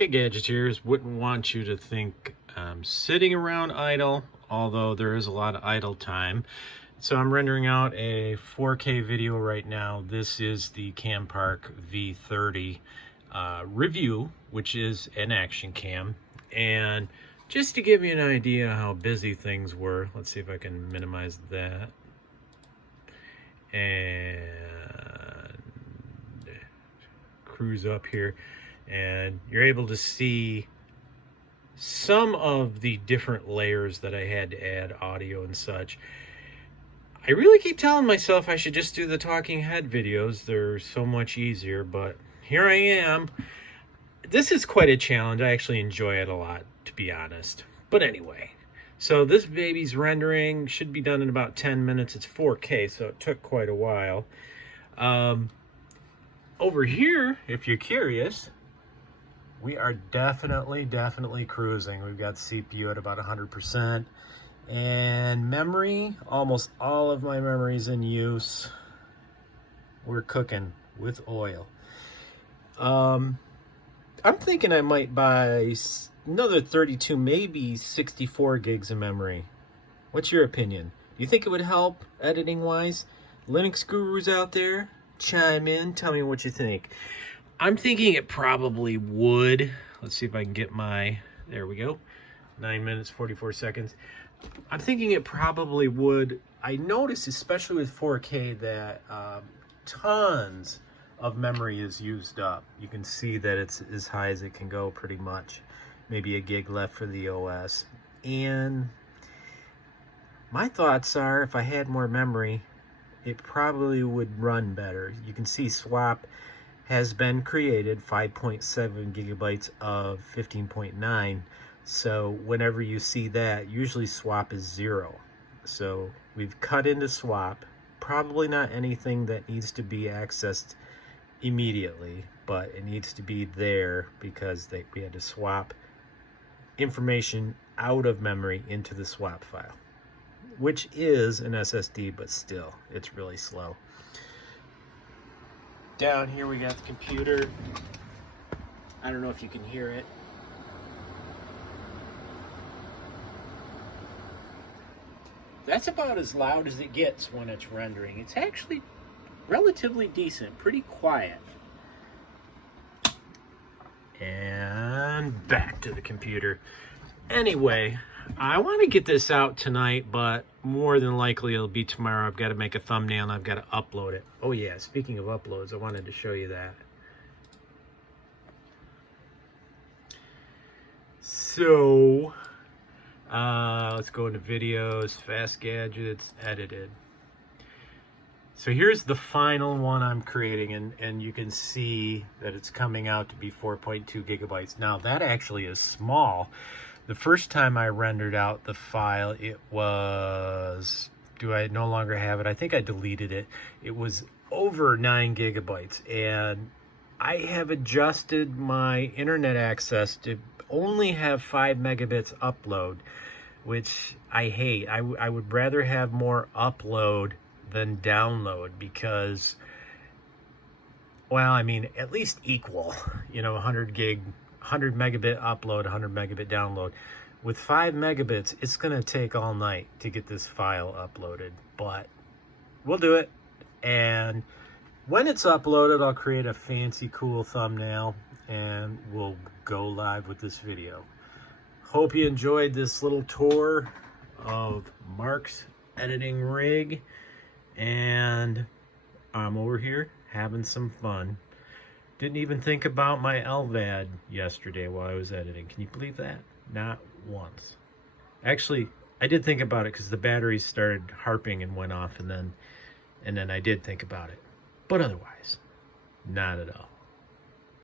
Hey Gadgeteers, wouldn't want you to think I'm sitting around idle, although there is a lot of idle time. So I'm rendering out a 4K video right now. This is the Campark V30 review, which is an action cam. And just to give you an idea how busy things were, let's see if I can minimize that. And cruise up here. And you're able to see some of the different layers that I had to add audio and such. I really keep telling myself I should just do the talking head videos. They're so much easier, but here I am. This is quite a challenge. I actually enjoy it a lot, to be honest. But anyway, so this baby's rendering should be done in about 10 minutes. It's 4K, so it took quite a while. Over here, if you're curious, we are definitely cruising. We've got CPU at about 100%. And memory, almost all of my memory's in use. We're cooking with oil. I'm thinking I might buy another 32, maybe 64 gigs of memory. What's your opinion? Do you think it would help editing-wise? Linux gurus out there, chime in, tell me what you think. I'm thinking it probably would. Let's see if I can get my, there we go, 9 minutes, 44 seconds. I'm thinking it probably would. I noticed, especially with 4K, that tons of memory is used up. You can see that it's as high as it can go pretty much. Maybe a gig left for the OS. And my thoughts are, if I had more memory, it probably would run better. You can see swap has been created, 5.7 gigabytes of 15.9. So whenever you see that, usually swap is 0. So we've cut into swap. Probably not anything that needs to be accessed immediately, but it needs to be there because we had to swap information out of memory into the swap file, which is an SSD, but still, it's really slow. Down here we got the computer. I don't know if you can hear it. That's about as loud as it gets when it's rendering. It's actually relatively decent, pretty quiet. And back to the computer. Anyway, I want to get this out tonight, but more than likely it'll be tomorrow. I've got to make a thumbnail and I've got to upload it. Oh yeah, speaking of uploads, I wanted to show you that. So, let's go into videos, fast gadgets, edited. So here's the final one I'm creating, and you can see that it's coming out to be 4.2 gigabytes. Now that actually is small. The first time I rendered out the file, it was, do I no longer have it? I think I deleted it. It was over 9 gigabytes, and I have adjusted my internet access to only have 5 megabits upload, which I hate. I would rather have more upload than download because, well, I mean, at least equal, you know, 100 megabit upload, 100 megabit download. With 5 megabits, it's going to take all night to get this file uploaded, but we'll do it. And when it's uploaded, I'll create a fancy, cool thumbnail and we'll go live with this video. Hope you enjoyed this little tour of Mark's editing rig, and I'm over here having some fun. Didn't even think about my LVAD yesterday while I was editing. Can you believe that? Not once. Actually, I did think about it because the batteries started harping and went off, and then I did think about it. But otherwise, not at all.